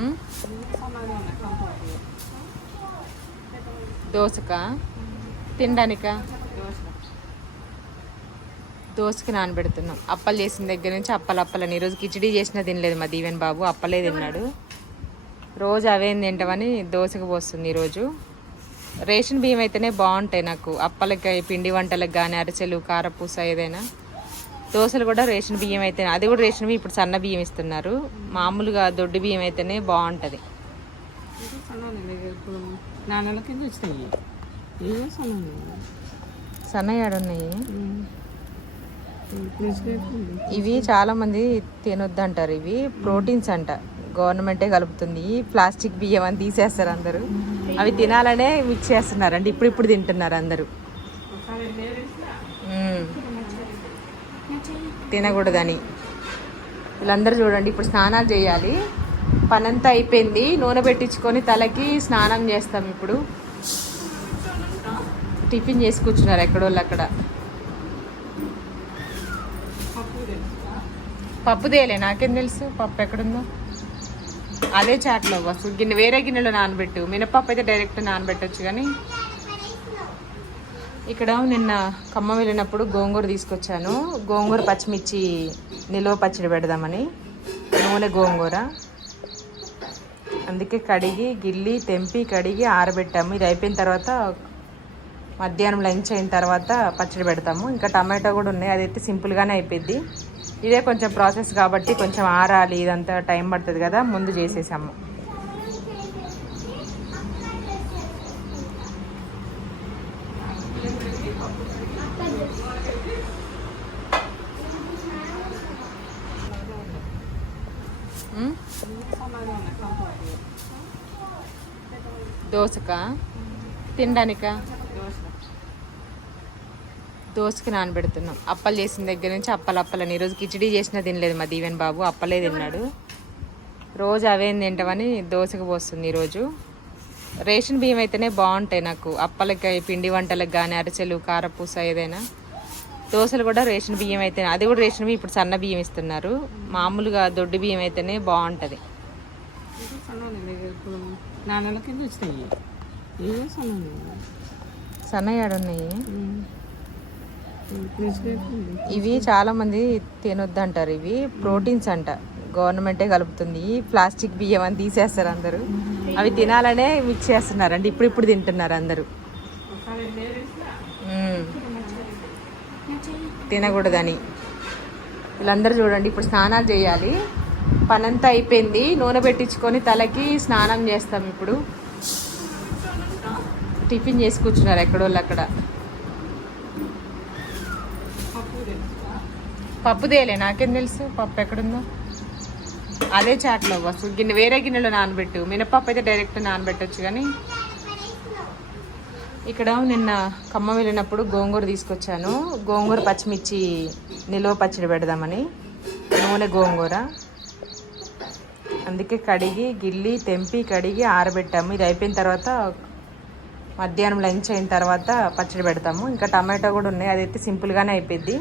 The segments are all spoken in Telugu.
ఉమ్? దోసక? తినడానికా? దోసకి నానబెడుతున్నాం. అప్పలు చేసిన దగ్గర నుంచి అప్పలు అప్పలని. ఈరోజు కిచిడీ చేసినా తినలేదు మా దీవెన్ బాబు. అప్పలే తిన్నాడు. రోజు అవేం తింటామని దోశకు పోస్తుంది ఈరోజు. రేషన్ బియ్యం అయితేనే బాగుంటాయి నాకు. అప్పలకి పిండి వంటలకు కానీ అరిసెలు కారపూస ఏదైనా. దోశలు కూడా రేషన్ బియ్యం అయితే అది కూడా రేషన్ బియ్యం ఇప్పుడు సన్న బియ్యం ఇస్తున్నారు. మామూలుగా దొడ్డు బియ్యం అయితేనే బాగుంటుంది. సన్నయాడున్నాయి ఇవి చాలా మంది తినొద్దంటారు ఇవి. ప్రోటీన్స్ అంట. గవర్నమెంటే కలుపుతుంది. ప్లాస్టిక్ బియ్యం అని తీసేస్తారు అందరూ. అవి తినాలనే మిక్స్ చేస్తున్నారు అంటే ఇప్పుడు ఇప్పుడు తింటున్నారు అందరూ. తినకూడదని. వీళ్ళందరూ చూడండి ఇప్పుడు స్నానాలు చేయాలి. పనంతా అయిపోయింది. నూనె పెట్టించుకొని తలకి స్నానం చేస్తాం ఇప్పుడు. టిఫిన్ చేసి కూర్చున్నారు ఎక్కడోళ్ళు అక్కడ. పప్పు తేలే నాకేం తెలుసు? పప్పు ఎక్కడుందో? అదే చాట్లో వస్తుంది గిన్నె వేరే గిన్నెలో నానబెట్టు. మినపప్పు అయితే డైరెక్ట్ నానబెట్టచ్చు కానీ ఇక్కడ నిన్న ఖమ్మం వెళ్ళినప్పుడు గోంగూర తీసుకొచ్చాను. గోంగూర పచ్చిమిర్చి నిలువ పచ్చడి పెడదామని. నూనె గోంగూర. అందుకే కడిగి గిల్లి తెంపి కడిగి ఆరబెట్టాము. ఇది అయిపోయిన తర్వాత మధ్యాహ్నం లంచ్ అయిన తర్వాత పచ్చడి పెడతాము. ఇంకా టమాటో కూడా ఉన్నాయి. అదైతే సింపుల్గానే అయిపోయింది ఇదే కొంచెం ప్రాసెస్ కాబట్టి కొంచెం ఆరాలి. ఇదంతా టైం పడుతుంది కదా. ముందు చేసేసాము. దోసక? తినడానికా? దోసకి నానబెడుతున్నాం. అప్పలు చేసిన దగ్గర నుంచి అప్పలు అప్పలని. ఈరోజు కిచిడీ చేసినా తినలేదు మా దీవెన్ బాబు. అప్పలే తిన్నాడు. రోజు అవేం తింటామని దోశకు పోస్తుంది ఈరోజు. రేషన్ బియ్యం అయితేనే బాగుంటాయి నాకు. అప్పలకి పిండి వంటలకు కానీ అరిసెలు కారపూస ఏదైనా. దోశలు కూడా రేషన్ బియ్యం అయితే అది కూడా రేషన్ బియ్యం ఇప్పుడు సన్న బియ్యం ఇస్తున్నారు. మామూలుగా దొడ్డు బియ్యం అయితేనే బాగుంటుంది. నెలల కింద వచ్చినాయి సన్నయాడున్నాయి ఫ్రిడ్జ్ లేకుండా ఇవి చాలా మంది తినొద్దంటారు. ఇవి ప్రోటీన్స్ అంట. గవర్నమెంటే కలుపుతుంది. ప్లాస్టిక్ బియ్యం అని తీసేస్తారు అందరూ. అవి తినాలనే మిక్స్ చేస్తున్నారు అంటే ఇప్పుడు ఇప్పుడు తింటున్నారు అందరూ. తినకూడదని. వీళ్ళందరూ చూడండి. ఇప్పుడు స్నానాలు చేయాలి. పనంతా అయిపోయింది. నూనె పెట్టించుకొని తలకి స్నానం చేస్తాం ఇప్పుడు. టిఫిన్ చేసి కూర్చున్నారు ఎక్కడోళ్ళు అక్కడ. పప్పు తేలే నాకేం తెలుసు? పప్పు ఎక్కడుందో? అదే చాట్లో అసలు గిన్నె వేరే గిన్నెలో నానబెట్టు. మినపప్పు అయితే డైరెక్ట్ నానబెట్టొచ్చు కానీ. ఇక్కడ నిన్న ఖమ్మం వెళ్ళినప్పుడు గోంగూర తీసుకొచ్చాను. గోంగూర పచ్చిమిర్చి నిలువ పచ్చడి పెడదామని. నూనె గోంగూర. అందుకే కడిగి గిల్లి తెంపి కడిగి ఆరబెట్టాము. ఇది అయిపోయిన తర్వాత మధ్యాహ్నం లంచ్ అయిన తర్వాత పచ్చడి పెడతాము. ఇంకా టమాటో కూడా ఉన్నాయి. అదైతే సింపుల్గానే అయిపోయింది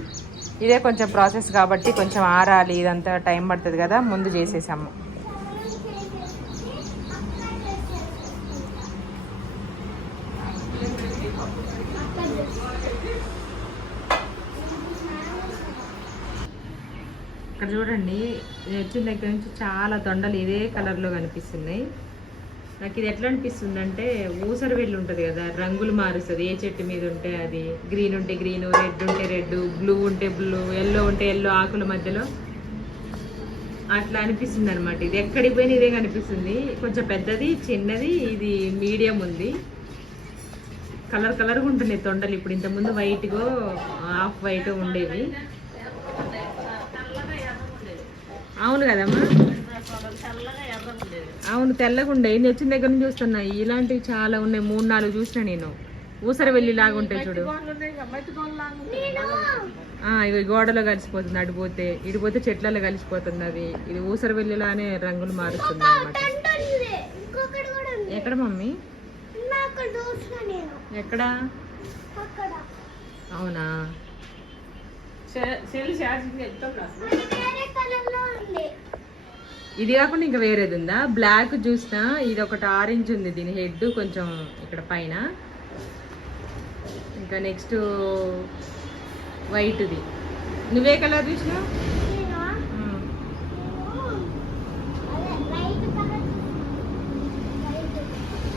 ఇదే కొంచెం ప్రాసెస్ కాబట్టి కొంచెం ఆరాలి. ఇదంతా టైం పడుతుంది కదా. ముందు చేసేసాము. చూడండి వచ్చిన దగ్గర నుంచి చాలా తొండలు ఇదే కలర్లో కనిపిస్తున్నాయి. నాకు ఇది ఎట్లా అనిపిస్తుంది అంటే ఊసర వెళ్ళి ఉంటుంది కదా రంగులు మారుస్తుంది. ఏ చెట్టు మీద ఉంటే అది గ్రీన్ ఉంటే గ్రీన్ రెడ్ ఉంటే రెడ్ బ్లూ ఉంటే బ్లూ ఎల్లో ఉంటే ఎల్లో ఆకుల మధ్యలో. అట్లా అనిపిస్తుంది అనమాట ఇది ఎక్కడికి పోయినా ఇదే కనిపిస్తుంది. కొంచెం పెద్దది చిన్నది ఇది మీడియం ఉంది. కలర్ కలర్గా ఉంటున్నాయి తొండలు. ఇప్పుడు ఇంతకుముందు వైట్గో హాఫ్ వైట్ ఉండేవి. అవును కదమ్మా. అవును తెల్లగా ఉండే నేను వచ్చిన దగ్గర నుంచి చూస్తున్నా ఇలాంటివి చాలా ఉన్నాయి. మూడు నాలుగు చూసిన నేను. ఊసర వెళ్ళి లాగా ఉంటాయి చూడు. ఇవి గోడలో కలిసిపోతుంది. అడిపోతే ఇడిపోతే చెట్లలో కలిసిపోతుంది అవి. ఇది ఊసర వెళ్ళిలానే రంగులు మారుస్తుంది అనమాట ఎక్కడ మమ్మీ? ఎక్కడ? అవునా? సెల్ ఛార్జింగ్ ఇది కాకుండా ఇంకా వేరేది ఉందా? బ్లాక్ చూసినా ఇది ఒకటి ఆరెంజ్ ఉంది దీని హెడ్ కొంచెం ఇక్కడ పైన. ఇంకా నెక్స్ట్ వైట్ది నువ్వే కలర్ చూసినావు? లైట్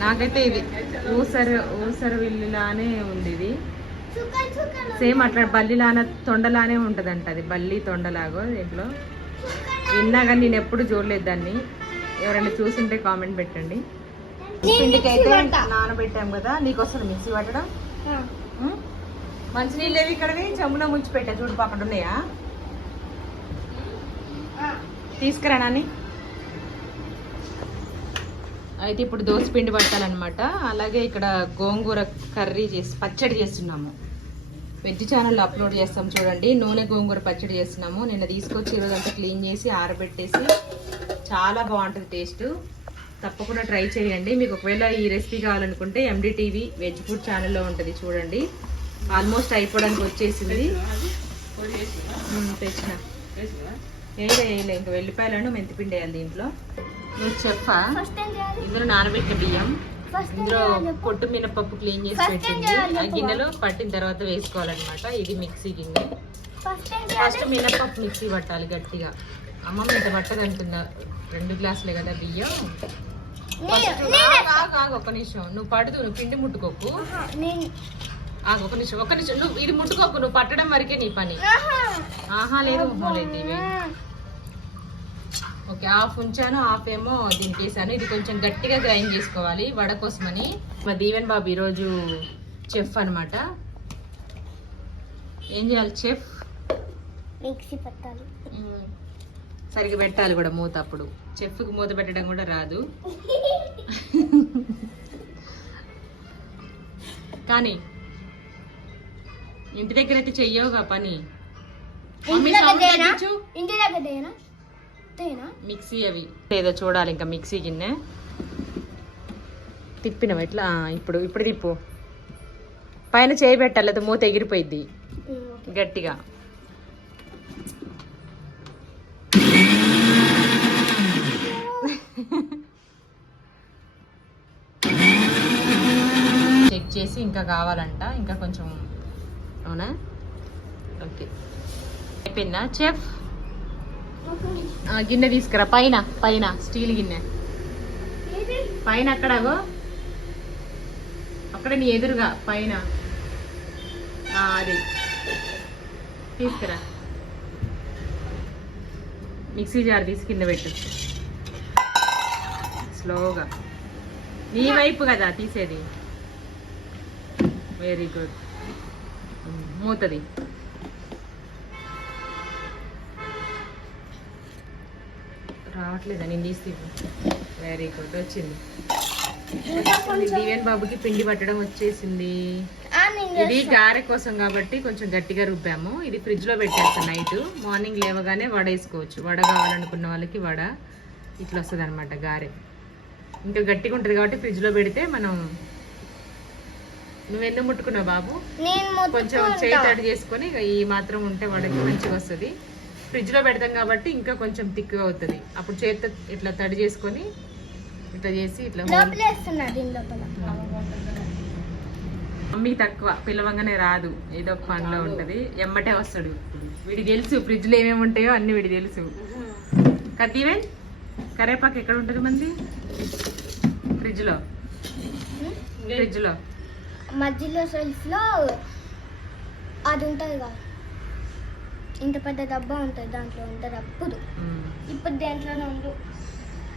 నాకైతే ఇది ఊసర ఊసర విల్లులానే ఉంది ఇది. సేమ్ అట్లా బల్లిలాన తొండలానే ఉంటదంట అది బల్లి తొండలాగో దీంట్లో? విన్నా కానీ నేను ఎప్పుడు చూడలేదు దాన్ని. ఎవరైనా చూసుంటే కామెంట్ పెట్టండి. నేను పిండికి అయితే మిక్సీ పడతా. నానబెట్టాం కదా నీకు వస్తుంది మిక్సీ పట్టడం? మంచినీళ్ళు ఏవి ఇక్కడవి? చెంబులో ముంచి పెట్టా. చూడు అక్కడ ఉన్నాయా. తీసుకురా నాని. అయితే ఇప్పుడు దోశ పిండి పట్టాలన్నమాట. అలాగే ఇక్కడ గోంగూర కర్రీ చేసి పచ్చడి చేస్తున్నాము. వెజ్ ఛానల్లో అప్లోడ్ చేస్తాం చూడండి. నూనె గోంగూర పచ్చడి చేస్తున్నాము. నిన్న తీసుకొచ్చి ఈరోజు అంతా క్లీన్ చేసి ఆరబెట్టేసి చాలా బాగుంటుంది టేస్ట్. తప్పకుండా ట్రై చేయండి. మీకు ఒకవేళ ఈ రెసిపీ కావాలనుకుంటే ఎండి టీవీ వెజ్ ఫుడ్ ఛానల్లో ఉంటుంది చూడండి. ఆల్మోస్ట్ అయిపోవడానికి వచ్చేసింది. తెచ్చిన. వేయలే వేయలే ఇంకా వెల్లిపాయలను మెంతిపిండి వేయాలి దీంట్లో. నువ్వు చెప్పా. ఇందులో నానబెట్టిన బియ్యం. ఇందులో. పొట్టు మినపప్పు క్లీన్ చేసి పెట్టింది. ఆ. గిన్నెలో పట్టిన తర్వాత వేసుకోవాలన్నమాట. ఇది మిక్సీ గిన్నె. ఫస్ట్ మినపప్పు మిక్సీ పట్టాలి గట్టిగా. అమ్మమ్మ ఇంత పట్టదు అనుకుందా రెండు గ్లాసులే కదా బియ్యం. ఒక్క నిమిషం. నువ్వు పడదు నువ్వు పిండి ముట్టుకోకు. ఆగు ఒక నిమిషం ఒక నిమిషం. నువ్వు ఇది ముట్టుకోకు నువ్వు పట్టడం వరకే నీ పని. ఆహా. లేదు ఇవి. ఓకే హాఫ్ ఉంచాను హాఫ్ ఏమో దీనికి వేసాను. ఇది కొంచెం గట్టిగా గ్రైండ్ చేసుకోవాలి వడ కోసమని. మా దీవెన్ బాబు ఈరోజు చెఫ్ అన్నమాట. ఏం చేయాలి చెఫ్? మిక్సీ పట్టాలి. సరిగ్గా పెట్టాలి కూడా మూత అప్పుడు. చెఫ్కి మూత పెట్టడం కూడా రాదు. కానీ ఇంటి దగ్గర అయితే చెయ్యవుగా పని. ఇంటి దగ్గర మిక్సీ అవి. ఏదో చూడాలి ఇంకా మిక్సీ గిన్నె. తిప్పినవా ఇట్లా? ఆ, ఇప్పుడు ఇప్పుడు తిప్పు. పైన చేయి పెట్టాలి అది మూత ఓకే. గట్టిగా. చెక్ చేసి ఇంకా కావాలంట. ఇంకా కొంచెం అవునా? ఓకే. అయిపోయిందా చెఫ్? గిన్నె తీసుకురా. పైన పైన స్టీల్ గిన్నె. పైన అక్కడగో అక్కడ నీ ఎదురుగా పైన. అది. తీసుకురా. మిక్సీ జార్ తీసి కింద పెట్టు. స్లోగా. నీ వైపు కదా తీసేది. వెరీ గుడ్ మూతది. రావట్లేదా? నేను తీసి వెరీ గుడ్ వచ్చింది. దీవెన్ బాబుకి పిండి పట్టడం వచ్చేసింది. ఇది. గారె కోసం కాబట్టి కొంచెం గట్టిగా రుబ్బాము. ఇది ఫ్రిడ్జ్లో పెట్టేస్తాం నైట్. మార్నింగ్ లేవగానే వడ వేసుకోవచ్చు. వడ కావాలనుకున్న వాళ్ళకి వడ ఇట్లా వస్తుంది అనమాట గారె. ఇంకా గట్టిగా ఉంటుంది కాబట్టి ఫ్రిడ్జ్లో పెడితే మనం నువ్వు ఎందుకు ముట్టుకున్నావు బాబు? కొంచెం చేయి తడి చేసుకొని ఈ మాత్రం ఉంటే వడకి మంచిగా వస్తుంది. ఫ్రిడ్జ్లో పెడతాం కాబట్టి ఇంకా కొంచెం థిక్గా అవుతుంది. అప్పుడు చేతితో ఇట్లా తడి చేసుకొని ఇట్లా చేసి ఇట్లా మమ్మీ తక్కువ పిలవంగానే రాదు. ఏదో ఒక పనిలో ఉంటది. ఎమ్మటే వస్తాడు. వీడి తెలుసు ఫ్రిడ్జ్లో ఏమేమి ఉంటాయో అన్ని వీడి తెలుసు. కదీవెన్ కరేపాకు ఎక్కడ ఉంటుంది మంది? ఫ్రిడ్జ్లో ఫ్రిడ్జ్లో మధ్యలో సెల్ఫ్లో అది ఉంటుంది కదా. ఇంత పెద్ద డబ్బా ఉంటుంది దాంట్లో ఉంటుంది అప్పుడు. ఇప్పుడు దేంట్లోనే ఉండు.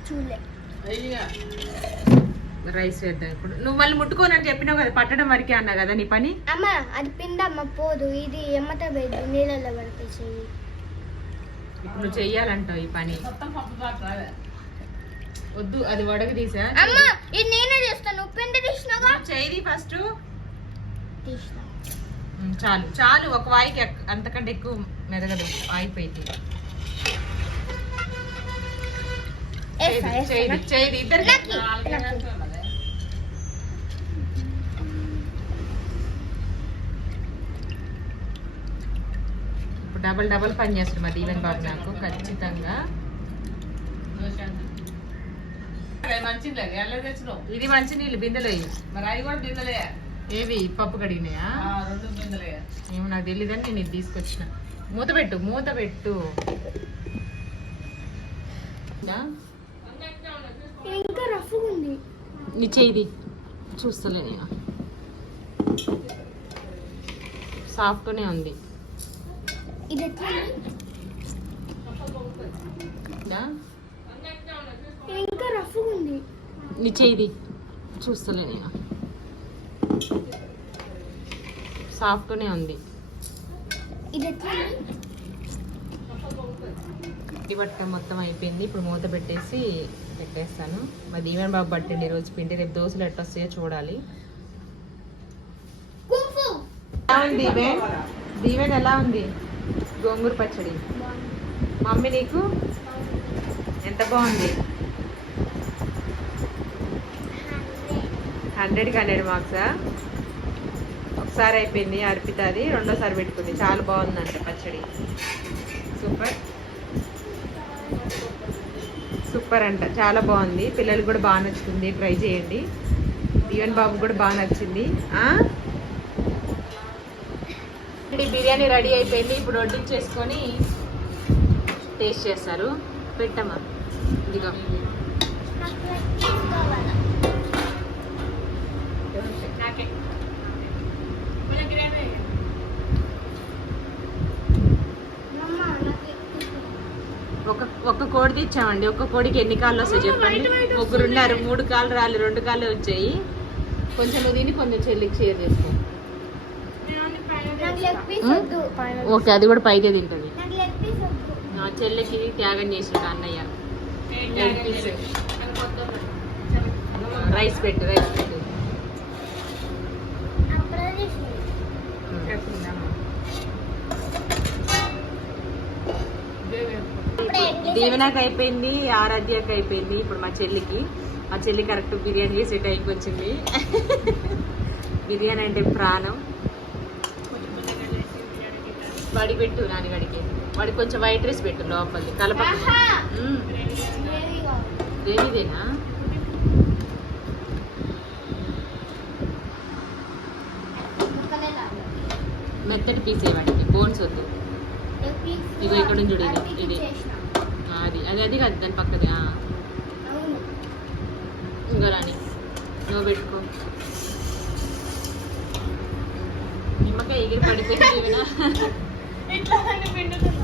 చూడలే. రైస్ వేద్దాం ఇప్పుడు. నువ్వు మళ్ళీ ముట్టుకోనని చెప్పినావు కదా పట్టడం వరకే అన్నా కదా నీ పని? అమ్మ అది పిండమ్మ పోదు. ఇది ఎమ్మట వేది నీళ్ళలో పడితే చెయ్యి ఇప్పుడు నువ్వు చెయ్యాలంటావు ఈ పని. వద్దు అది వడకు తీసా. అమ్మ ఇది నేనే చేస్తాను. నువ్వు పిండి తీసినాగా చేయి ఫస్ట్. తీసిన. చాలు. చాలు ఒక వాయికి అంతకంటే ఎక్కువ మెదగదు. ఆగిపోయింది. డబల్ డబల్ పని చేస్తుంది మా దీవెన్ బాబు నాకు ఖచ్చితంగా. ఇది మంచి నీళ్ళు బిందెలు. మరి అవి కూడా బిందలే. ఏవి? పప్పు కడిగినాయా? ఏమో నాకు తెలియదని నేను ఇది తీసుకొచ్చిన. మూత పెట్టు మూత పెట్టు. నా? ఇంకా రఫ్గా ఉంది. నీ చేయి చూస్తలే నేను. సాఫ్ట్గానే ఉంది? ఇంకా? రఫ్గా ఉంది. నీ చేయి చూస్తలే నేను. సాఫ్ట్గానే ఉంది. ఎట్లా పట్టడం మొత్తం అయిపోయింది. ఇప్పుడు మూత పెట్టేసి పెట్టేస్తాను. మా దీవెన్ బాబు పట్టండి ఈరోజు పిండి. రేపు దోశలు ఎట్ట వస్తాయో చూడాలి. దీవెన్? దీవెన్ ఎలా ఉంది? గోంగూర పచ్చడి. మమ్మీ నీకు? ఎంత బాగుంది? హండ్రెడ్కి హండ్రెడ్ మార్క్సా? ఒకసారి అయిపోయింది అర్పితది రెండోసారి పెట్టుకుంది. చాలా బాగుందంట పచ్చడి. సూపర్. సూపర్ అంట. చాలా బాగుంది. పిల్లలకు కూడా బాగా నచ్చుతుంది. ట్రై చేయండి. దీవెన్ బాబు కూడా బాగా నచ్చింది. బిర్యానీ రెడీ అయిపోయింది. ఇప్పుడు వడ్డించేసుకొని టేస్ట్ చేస్తారు. పెట్టమ్మా. ఇదిగో నాకు తీసుకోవాలా మమ్మ నాకు తీసుకో. ఒక ఒక్క కోడి తెచ్చామండి. ఒక్క కోడికి ఎన్ని కాళ్ళు వస్తాయి చెప్పండి? ముగ్గురు ఉన్నారు. మూడు కాళ్ళు రాలి రెండు కాళ్ళు వచ్చాయి. కొంచెం తిని కొంచెం చెల్లికి షేర్ చేసుకో. ఓకే అది కూడా పైదే తింటుంది. నా చెల్లికి త్యాగం చేసాడు అన్నయ్య. రైస్ పెట్టు రైస్ పెట్టు. దీవెనకు అయిపోయింది ఆరాధ్యకు అయిపోయింది ఇప్పుడు మా చెల్లికి. మా చెల్లి కరెక్ట్ బిర్యానీ చేసే టైంకి వచ్చింది. బిర్యానీ అంటే ప్రాణం. వాడి పెట్టు నాన్నగడికి వాడికి. కొంచెం వైట్ రైస్ పెట్టు లోపలి. గ్రేవీదేనా ముక్కలే కావాలి. మెత్తటి పీస్ వాడికి? బోన్స్ వద్దు. ఇగో ఇక్కడ ఉంది చూడు ఇది, అతికి ఇది. చేసిన. ఆ, అది అది అది కాదు దాని పక్కది ఇంకో రాని నువ్వు పెట్టుకో. నిమ్మకాయ ఎగిరి పడిపోయింది